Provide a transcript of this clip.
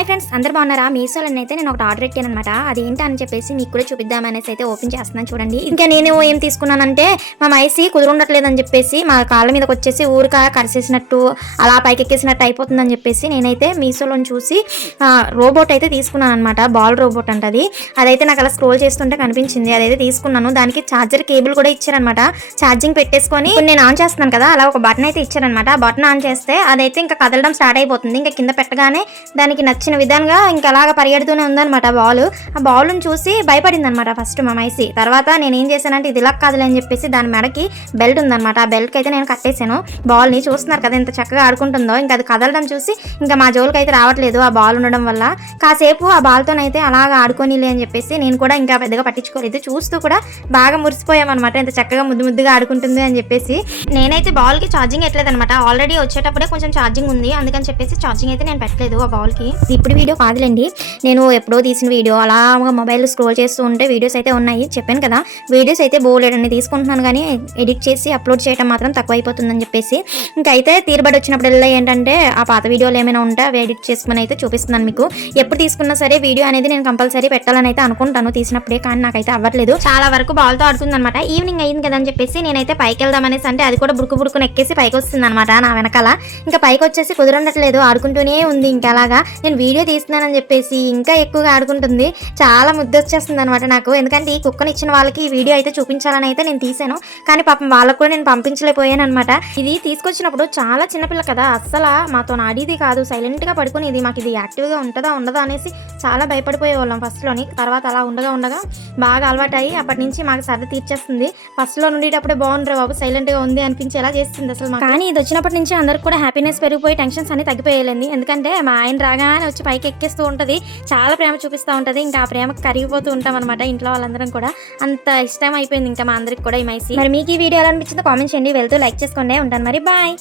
Hi friends అందరు బాగున్నారా? మీషోలో అయితే నేను ఒకటి ఆర్డర్ పెట్టాను అనమాట అది ఏంటి అని చెప్పేసి మీకు కూడా చూపిద్దామనేసి అయితే ఓపెన్ చేస్తున్నాను చూడండి. ఇంకా నేను ఏం తీసుకున్నానంటే మా మైసి కుదురుండట్లేదని చెప్పేసి మా కాళ్ళ మీదకి వచ్చేసి ఊరిక కరిసేసినట్టు అలా పైకెక్కేసినట్టు అయిపోతుందని చెప్పేసి నేనైతే మీషోలో చూసి రోబోట్ అయితే తీసుకున్నాను అనమాట బాల్ రోబోట్ అంటది అదైతే నాకు అలా స్క్రోల్ చేస్తుంటే కనిపించింది. అదైతే తీసుకున్నాను. దానికి ఛార్జర్ కేబుల్ కూడా ఇచ్చారనమాట ఛార్జింగ్ పెట్టేసుకొని నేను ఆన్ చేస్తున్నాను కదా అలా ఒక బటన్ అయితే ఇచ్చారనమాట బటన్ ఆన్ చేస్తే అదైతే ఇంకా కదలడం స్టార్ట్ అయిపోతుంది. ఇంకా కింద పెట్టగానే దానికి నచ్చిన విధంగా ఇంకా అలాగ పరిగెడుతూనే ఉందన్నమాట బాల్ ఆ బాల్ను చూసి భయపడింది అనమాట ఫస్ట్ మా మైసి. తర్వాత నేను ఏం చేశానంటే ఇది ఇలా కాదులే అని చెప్పేసి దాని మెడకి బెల్ట్ ఉందనమాట ఆ బెల్ట్కి అయితే నేను కట్టేశాను. బాల్ని చూస్తున్నారు కదా ఎంత చక్కగా ఆడుకుంటుందో ఇంకా అది కదలడం చూసి ఇంకా మా జోలికి అయితే రావట్లేదు ఆ బాల్ ఉండడం వల్ల. కాసేపు ఆ బాల్తోనైతే అలాగ ఆడుకోనిలే అని చెప్పేసి నేను కూడా ఇంకా పెద్దగా పట్టించుకోలేదు. చూస్తూ కూడా బాగా మురిసిపోయామన్నమాట. ఎంత చక్కగా ముద్దు ముద్దుగా ఆడుకుంటుంది అని చెప్పేసి. నేనైతే బాల్కి ఛార్జింగ్ ఎట్లేదనమాట ఆల్రెడీ వచ్చేటప్పుడే కొంచెం ఛార్జింగ్ ఉంది. అందుకని చెప్పేసి ఛార్జింగ్ అయితే నేను పెట్టలేదు ఆ బాల్కి ఇప్పుడు వీడియో కాదులేండి. నేను ఎప్పుడో తీసిన వీడియో అలా మొబైల్ స్క్రోల్ చేస్తూ ఉంటే వీడియోస్ అయితే ఉన్నాయి. చెప్పాను కదా వీడియోస్ అయితే బోలేడని తీసుకుంటున్నాను కానీ ఎడిట్ చేసి అప్లోడ్ చేయడం మాత్రం తక్కువైపోతుందని చెప్పేసి. ఇంకైతే అయితే తీరుబడి వచ్చినప్పుడల్లా ఏంటంటే ఆ పాత వీడియోలు ఏమైనా ఉంటే అవి ఎడిట్ చేసుకుని అయితే చూపిస్తున్నాను మీకు. ఎప్పుడు తీసుకున్నా సరే వీడియో అనేది నేను కంపల్సరీ పెట్టాలని అయితే అనుకుంటాను తీసినప్పుడే కానీ నాకైతే అవ్వట్లేదు. చాలా వరకు బాల్తో ఆడుతుంది అనమాట ఈవినింగ్ అయింది కదా అని చెప్పేసి నేనైతే పైకి వెళ్దాం అనేసి అంటే అది కూడా బురుకు బురుకుని ఎక్కేసి పైకి వస్తుంది అనమాట నా వెనకాల. ఇంకా పైకి వచ్చేసి కుదరండట్లేదు ఆడుకుంటూనే ఉంది ఇంకా అలాగా. నేను వీడియో తీస్తున్నానని చెప్పేసి ఇంకా ఎక్కువగా ఆడుకుంటుంది. చాలా ముద్ద వచ్చేస్తుంది అనమాట నాకు. ఎందుకంటే ఈ కుక్కని ఇచ్చిన వాళ్ళకి ఈ వీడియో అయితే చూపించాలని అయితే నేను తీసాను కానీ పాపం వాళ్ళకు కూడా నేను పంపించలేకపోయాను అనమాట ఇది తీసుకొచ్చినప్పుడు చాలా చిన్నపిల్ల కదా. అస్సలు మాతో ఆడేది కాదు. సైలెంట్గా పడుకునేది. మాకు ఇది యాక్టివ్గా ఉంటుందా ఉండదా అనేసి చాలా భయపడిపోయే వాళ్ళం ఫస్ట్లోని తర్వాత అలా ఉండగా ఉండగా బాగా అలవాటయ్యి అప్పటి నుంచి మాకు సర్ది తీర్చేస్తుంది. ఫస్ట్లో ఉండేటప్పుడే బాగుండ్రు బాబు సైలెంట్గా ఉంది అనిపించేలా చేస్తుంది అసలు కానీ ఇది వచ్చినప్పటి నుంచి అందరికి కూడా హ్యాపీనెస్ పెరిగిపోయి టెన్షన్స్ అన్ని తగ్గిపోయేలేదు ఎందుకంటే మా ఆయన రాగానే వచ్చి పైకి ఎక్కేస్తూ ఉంటుంది. చాలా ప్రేమ చూపిస్తూ ఉంటది. ఇంకా ఆ ప్రేమకు కరిగిపోతూ ఉంటాం అనమాట ఇంట్లో వాళ్ళందరం కూడా. అంత ఇష్టం అయిపోయింది ఇంకా మా అందరికి కూడా ఈ మైసి. మరి మీకు ఈ వీడియో ఎలా అనిపించిందో కామెంట్ చేయండి. వెళ్తూ లైక్ చేసుకోండి. ఉంటాను మరి. బాయ్.